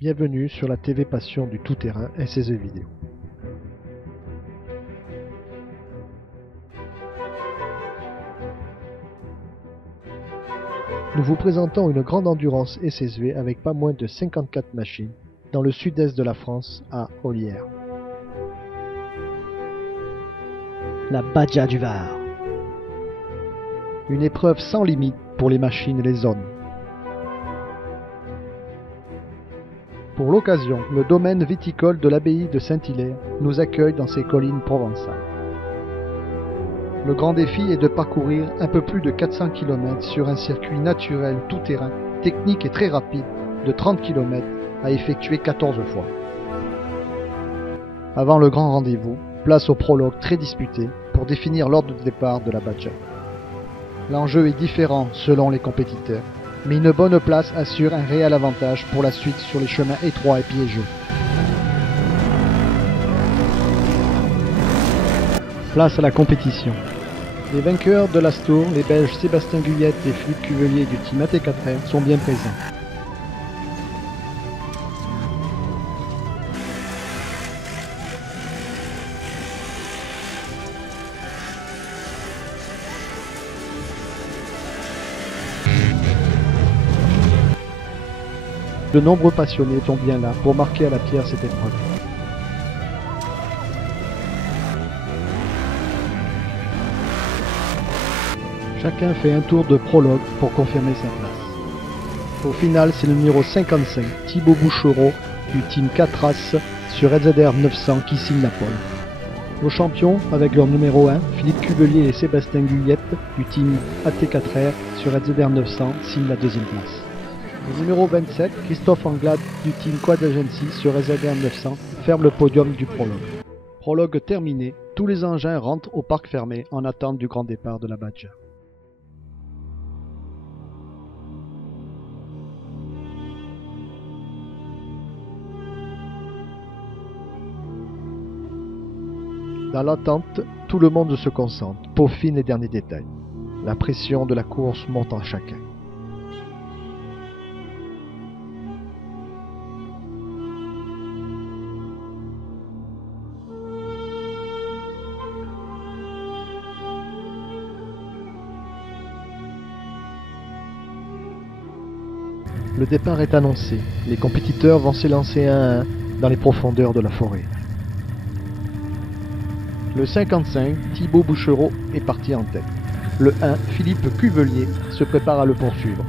Bienvenue sur la TV Passion du tout-terrain et ses vidéos. Nous vous présentons une grande endurance SSV avec pas moins de 54 machines dans le sud-est de la France à Ollières. La Badja du Var. Une épreuve sans limite pour les machines et les hommes. Pour l'occasion, le domaine viticole de l'abbaye de Saint-Hilaire nous accueille dans ses collines provençales. Le grand défi est de parcourir un peu plus de 400 km sur un circuit naturel tout-terrain, technique et très rapide, de 30 km à effectuer 14 fois. Avant le grand rendez-vous, place au prologue très disputé pour définir l'ordre de départ de la Badja. L'enjeu est différent selon les compétiteurs, mais une bonne place assure un réel avantage pour la suite sur les chemins étroits et piégeux. Place à la compétition. Les vainqueurs de l'Astour, les Belges Sébastien Guyette et Philippe Cuvelier du team AT4R sont bien présents. De nombreux passionnés sont bien là pour marquer à la pierre cette épreuve. Chacun fait un tour de prologue pour confirmer sa place. Au final, c'est le numéro 55, Thibaut Bouchereau, du team 4As sur LZR 900 qui signe la pole. Nos champions, avec leur numéro 1, Philippe Cuvelier et Sébastien Guyette, du team AT4R sur LZR 900, signent la deuxième place. Le numéro 27, Christophe Anglade du team Quad Agency sur LZR 900, ferme le podium du prologue. Prologue terminé, tous les engins rentrent au parc fermé en attente du grand départ de la Badja. Dans l'attente, tout le monde se concentre, peaufine les derniers détails. La pression de la course monte en chacun. Le départ est annoncé. Les compétiteurs vont s'élancer un à un dans les profondeurs de la forêt. Le 55, Thibaut Bouchereau, est parti en tête. Le 1, Philippe Cuvelier, se prépare à le poursuivre.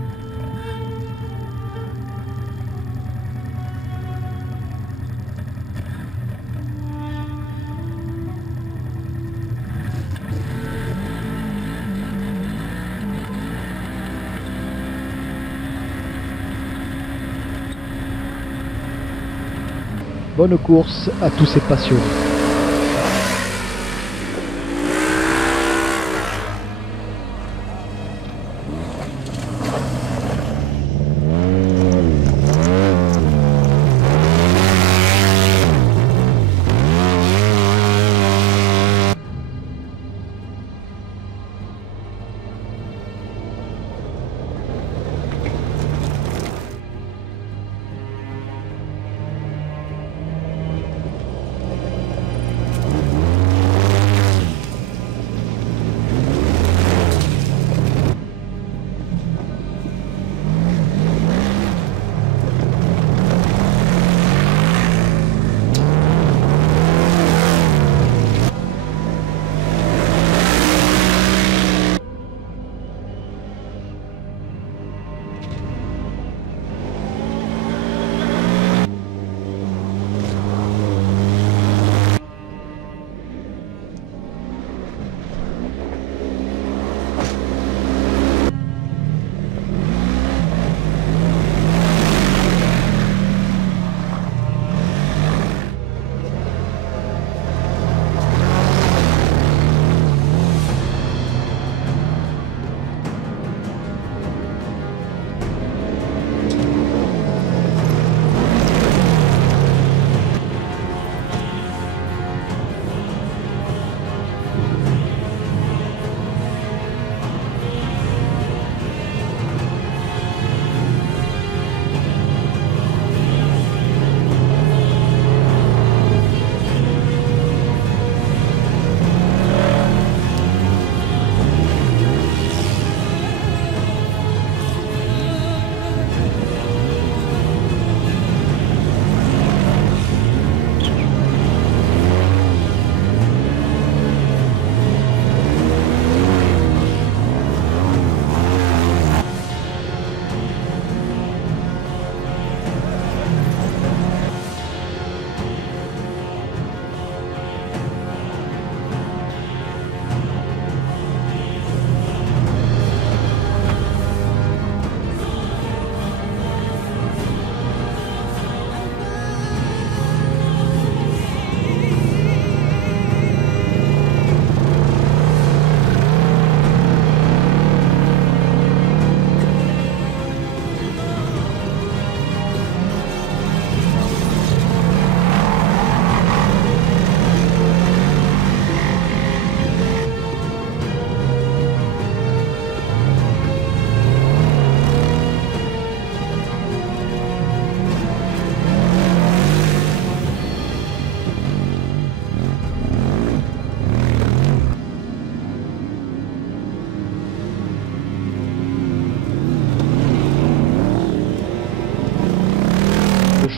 Bonne course à tous ces passionnés.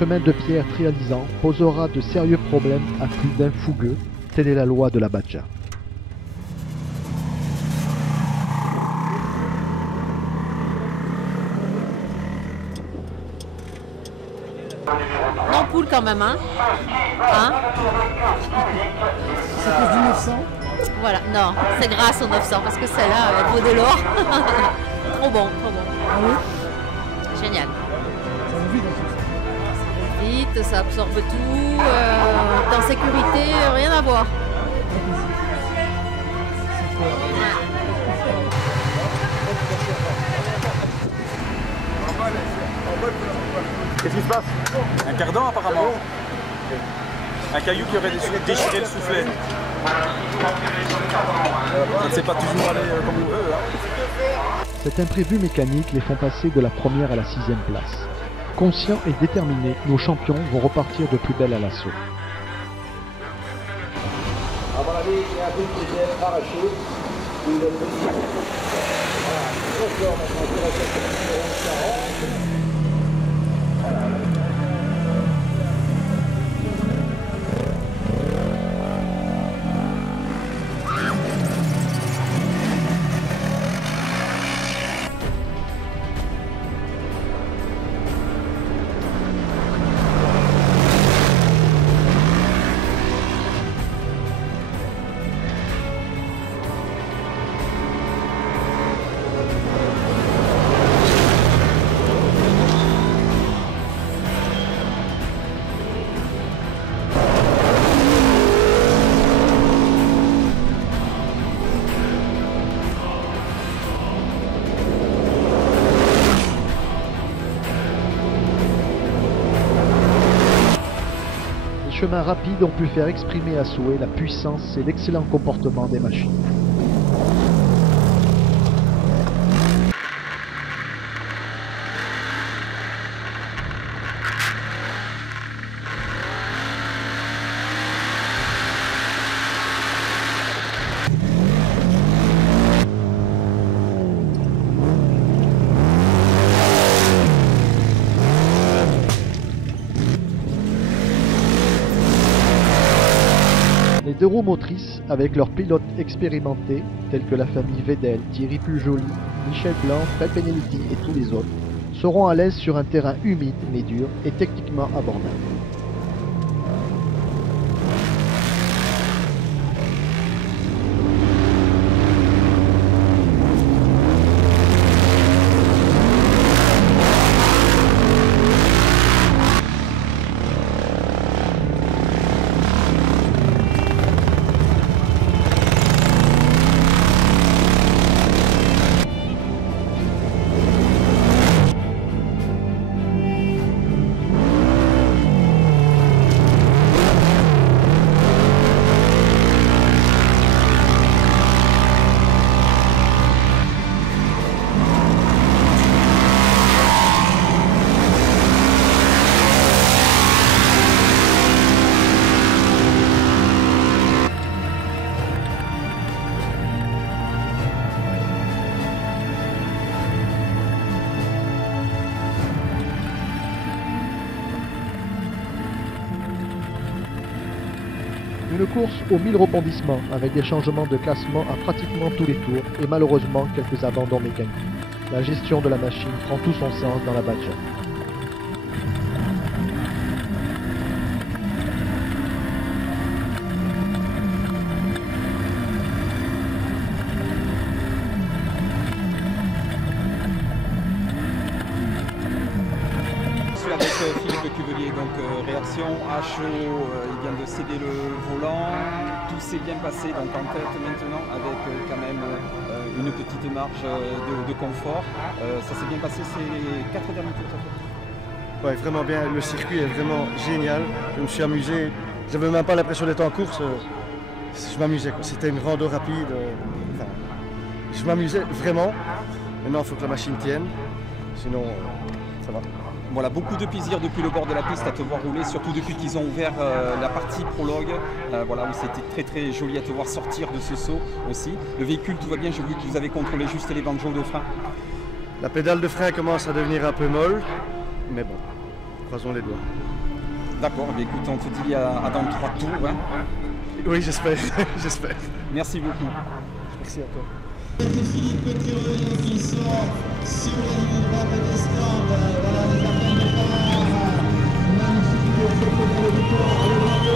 chemin de pierre trialisant posera de sérieux problèmes à plus d'un fougueux, telle est la loi de la Badja. L'ampoule quand même, hein, C'est à cause du 900. Voilà, non, c'est grâce au 900 parce que celle-là, elle vaut de l'or. Trop bon, trop bon. Ah oui. Génial. Ça va vite en plus. Vite, ça absorbe tout, t'es en sécurité, rien à voir. Qu'est-ce qui se passe? Un cardan apparemment. Un caillou qui aurait déchiré le soufflet. Ça ne sait pas toujours aller comme on veut. Hein. Cet imprévu mécanique les font passer de la première à la 6e place. Conscients et déterminés, nos champions vont repartir de plus belle à l'assaut. À mon avis, il y a un peu de deuxième parachute. Il est petit. Voilà. Encore maintenant, c'est la question numéro 40. Les chemins rapides ont pu faire exprimer à souhait la puissance et l'excellent comportement des machines. Les deux roues motrices, avec leurs pilotes expérimentés, tels que la famille Vedel, Thierry Pujoli, Michel Blanc, Fred Benedetti et tous les autres, seront à l'aise sur un terrain humide mais dur et techniquement abordable. Une course aux 1000 rebondissements avec des changements de classement à pratiquement tous les tours et malheureusement quelques abandons mécaniques. La gestion de la machine prend tout son sens dans la Badja. Avec Philippe Cuvelier, donc réaction à chaud, il vient de céder le volant, tout s'est bien passé donc en tête maintenant avec quand même une petite marge de confort. Ça s'est bien passé ces 4 derniers tours. Ouais, vraiment bien, le circuit est vraiment génial, je me suis amusé, j'avais même pas l'impression d'être en course, je m'amusais, c'était une rando rapide, enfin, je m'amusais vraiment. Maintenant il faut que la machine tienne, sinon ça va. Voilà, beaucoup de plaisir depuis le bord de la piste à te voir rouler, surtout depuis qu'ils ont ouvert la partie prologue, voilà, où c'était très très joli à te voir sortir de ce saut aussi. Le véhicule, tout va bien, j'ai vu que vous avez contrôlé juste les banjos de frein. La pédale de frein commence à devenir un peu molle, mais bon, croisons les doigts. D'accord, eh bien, écoute, on te dit à dans 3 tours. Hein. Oui, j'espère, j'espère. Merci beaucoup. Merci à toi. Philippe Tironi qui sort sur la ligne droite des stands. Voilà les cartons de départ. Magnifique photo pour le victoire. Le bravo,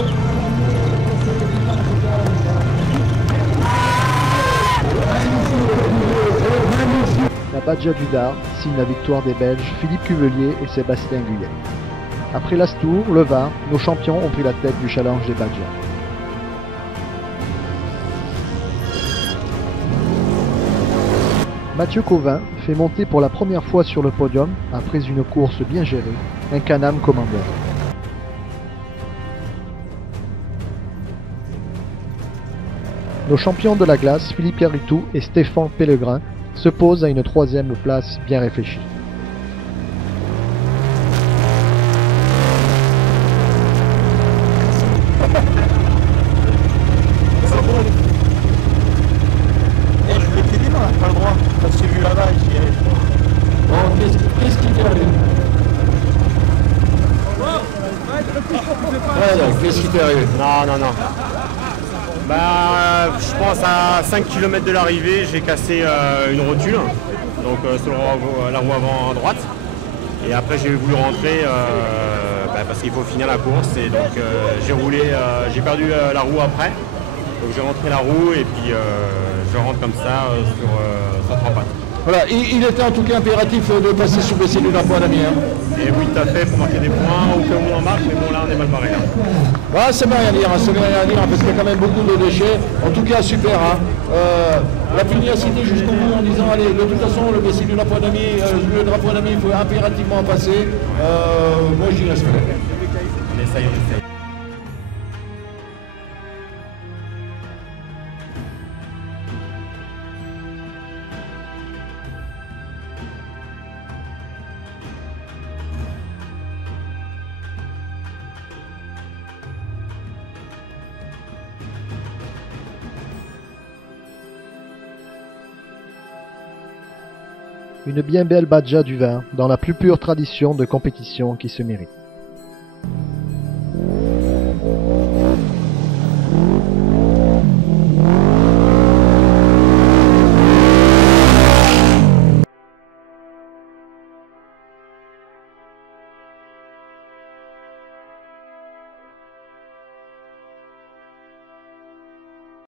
La Badja du Dard signe la victoire des Belges Philippe Cuvelier et Sébastien Guyet. Après l'Astour, le Var, nos champions ont pris la tête du challenge des Badjas. Mathieu Covin fait monter pour la première fois sur le podium, après une course bien gérée, un Can-Am Commander. Nos champions de la glace, Philippe Yarritou et Stéphane Pellegrin, se posent à une 3e place bien réfléchie. Je voulais t'aider, non, pas le droit. Quand j'ai vu là-bas, je dirais. Bon, qu'est-ce qu'il t'est arrivé? Ouais, donc, qu'est-ce qui t'est arrivé? Non. Bah, je pense à 5 km de l'arrivée, j'ai cassé une rotule, donc sur la roue avant droite. Et après j'ai voulu rentrer parce qu'il faut finir la course. Et donc j'ai roulé, j'ai perdu la roue après. Donc j'ai rentré la roue et puis je rentre comme ça sur 3 pattes. Voilà, il était en tout cas impératif de passer sous les cellules à point d'ami. Et oui, tout à fait, pour marquer des points, au cas où on en marque, mais bon là on est mal barré là. Ouais, c'est rien à dire, parce qu'il y a quand même beaucoup de déchets. En tout cas, super. La pugnacité jusqu'au bout en disant, allez, de toute façon, le vessie du drapeau d'ami, le drapeau d'ami, il faut impérativement passer. Moi, j'y reste. On essaye. Une bien belle Badja du vin, dans la plus pure tradition de compétition qui se mérite.